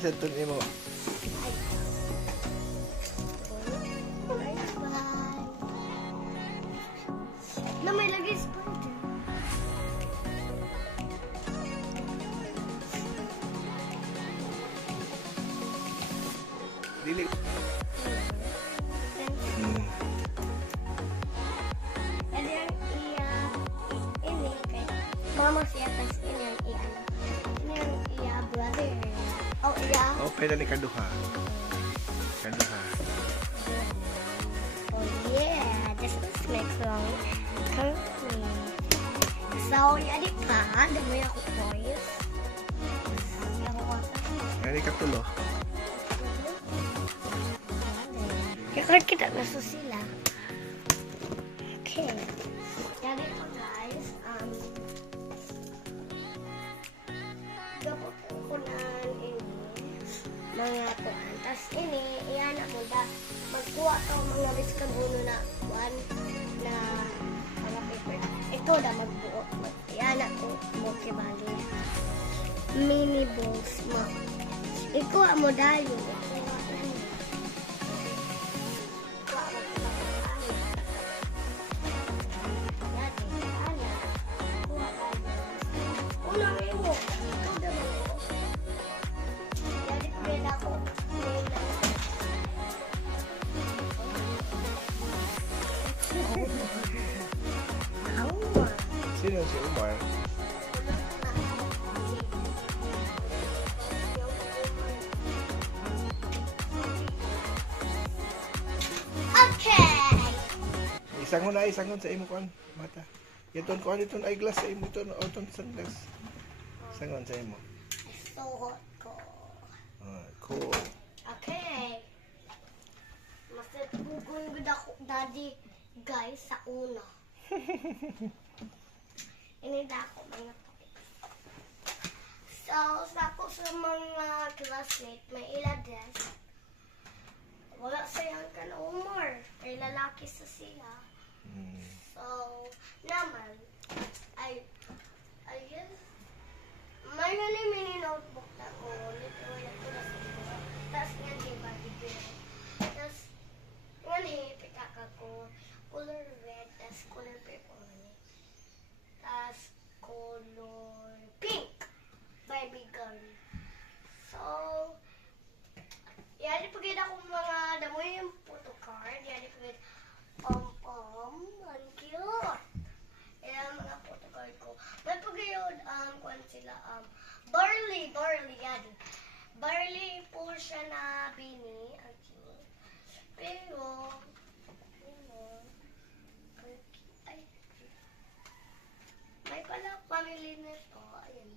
Asa ito mo? Na may lagi spider. Dili. Ada yang ini kayak mama siya tas ini yang ini yang brother. Oh iya. Oh, pwede ni kaduha. Kaduha. Oh yeah, this is next long. So, yadi ka, dami ako toys. Ngani katulo. Record kita na sa sila. Okay. Yadi ko guys, gapot ko na ini mga tuan. Tapos ini, iyan na mo da, magkuha to mga biskabuno na one na mga paper. Ito da magbuo. Iyan na ko mo kibali. Mini balls mo. Ikuha mo dayo. Sino si Umar? Okay. Isangon sa imo kuan mata. Yaton kuan iton eyeglass sa imo iton o iton sunglass. Sangon sa imo. So hot ko. Cool. Okay. Mas tugon gud ako daddy guys sa una. Ini dako mga topics. So, sa mga classmate, may ilades. Wala sayang ka na umar. Ay lalaki sa siya. So, naman, ayun. May mini notebook na ko. Literal ko na sa ko. Tapos nga di ba, tapos nga pitaka ko. Color red, tapos color purple. Tapos color pink. Baby girl. So, yan ipagid akong mga damo yung photocard. Yan ipagid pom-pom. Ang cute. Yan mga photocard ko. May pagayod, kuhan sila, barley, yan. Barley po siya na bini. Ang cute. Pero, may pala family nito. Ayan.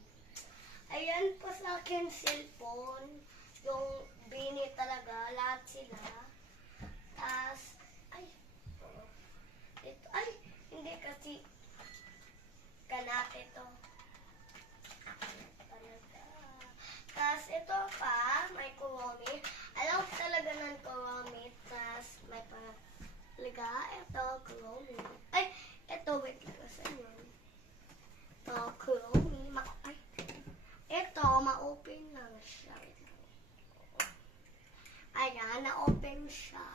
Ayan po sa akin cellphone. Yung bini talaga. Lahat sila. Tapos, ito. Hindi kasi kanate ito. Tapos ito pa, may Kuromi. Alam ko talaga ng Kuromi. Tapos may palaga. Ito, Kuromi. Ito, wait lang. Saan yun? Ito, Kuromi. Ito, ma-open lang siya. Ayan, na-open siya.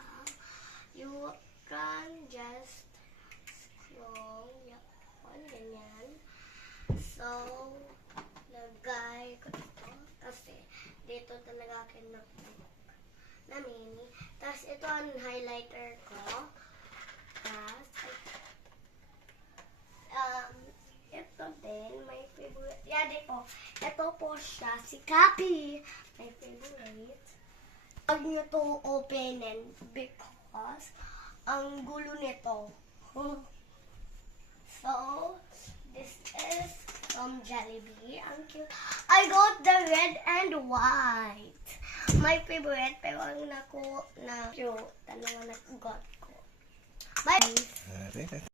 You can just scroll. Yan, ganyan. So, lagay ko dito. Kasi, dito talaga akin na mini. Tapos, ito ang highlighter ko. Tapos, ito din, my favorite. Yan po. Ito po siya, si Kapi. My favorite. Huwag nyo to openin because ang gulo nito. So, this is from Jollibee. Ang cute. I got the red and white. My favorite, pero ang naku na cute. Dalawa na got ko. Bye!